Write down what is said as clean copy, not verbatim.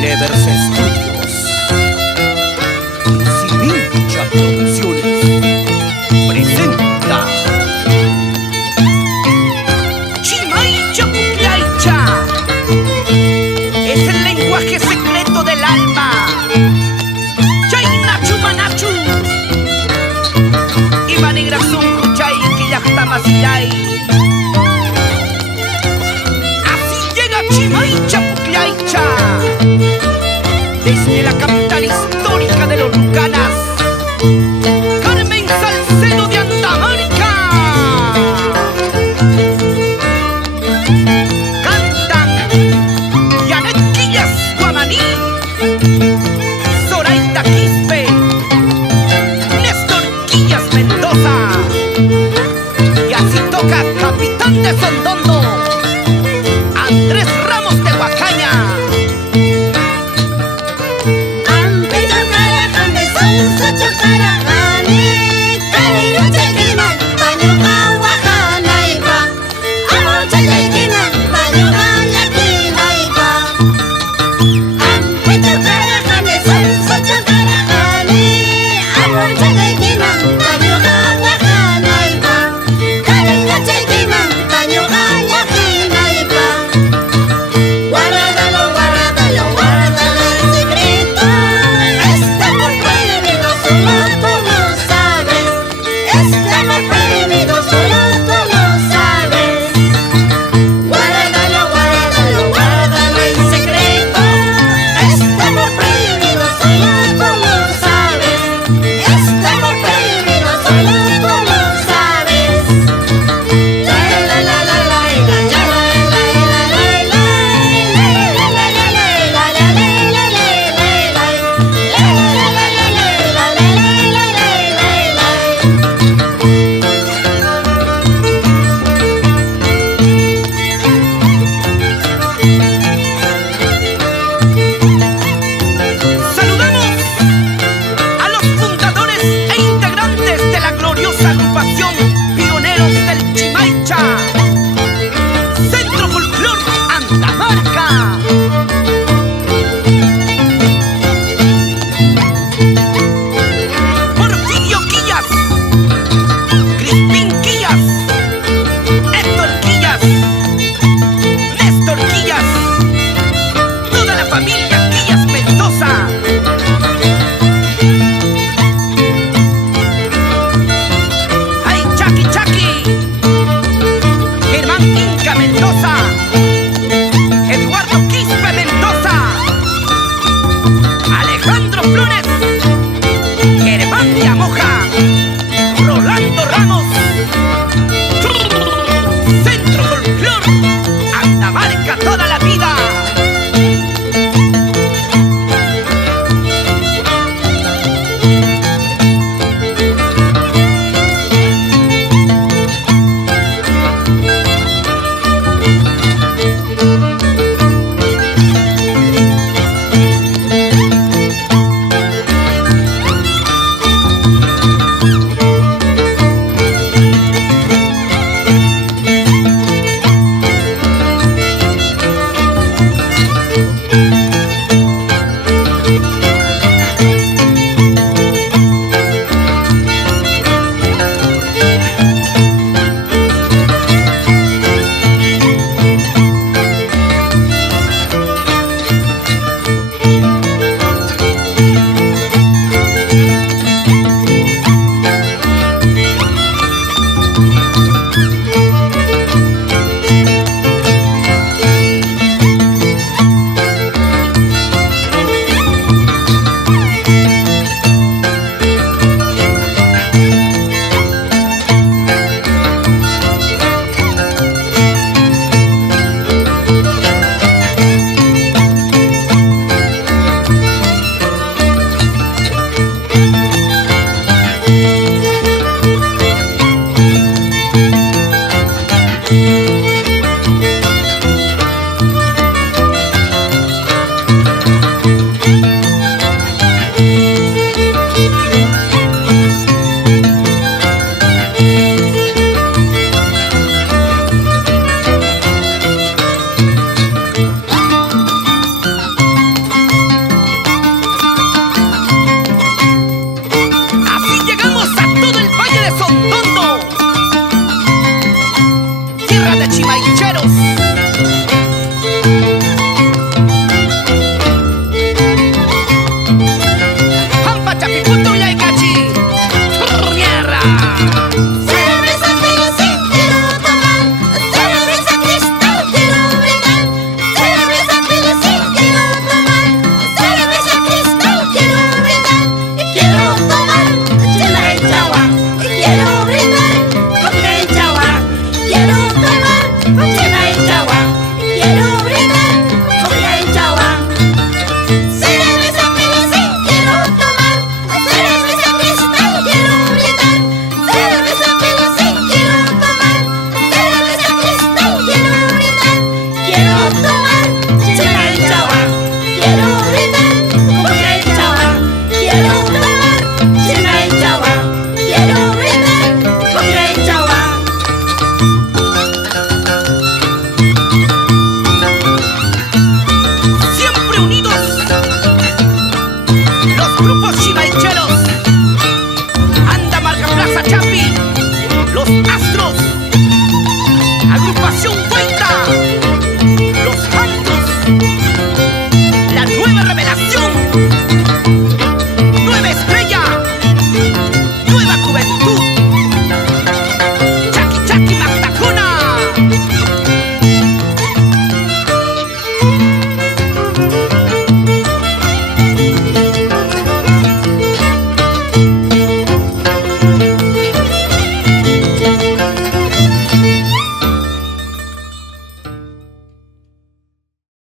Levers Studios y Sirincha Producciones presenta Chimaicha Pucllaicha. Es el lenguaje secreto del alma. Chaynachu Manachu Imanigrasun Huchay Quillajtamasilay. Así llega Chimaicha Pucllaicha desde la capital histórica de los Lucanas, Carmen Salcedo de Andamarca. Cantan Janet Quillas Guamaní, Zoraida Quispe, Néstor Quillas Mendoza. Y así toca Capitán de Sondondo, Andrés Ramos de Huacaña. caballeros. Hampa chapiputo y cachi. Tierra. Cerveza Pilsen quiero tomar, cerveza Cristal quiero brindar, cerveza Pilsen quiero tomar, cerveza Cristal quiero brindar, quiero tomar chela y chagua, quiero brindar con chagua, quiero tomar chela y chagua, quiero brindar con chagua. Cerveza Pilsen quiero tomar, cerveza Cristal quiero brindar, cerveza Pilsen quiero tomar, cerveza Cristal quiero brindar, quiero tomar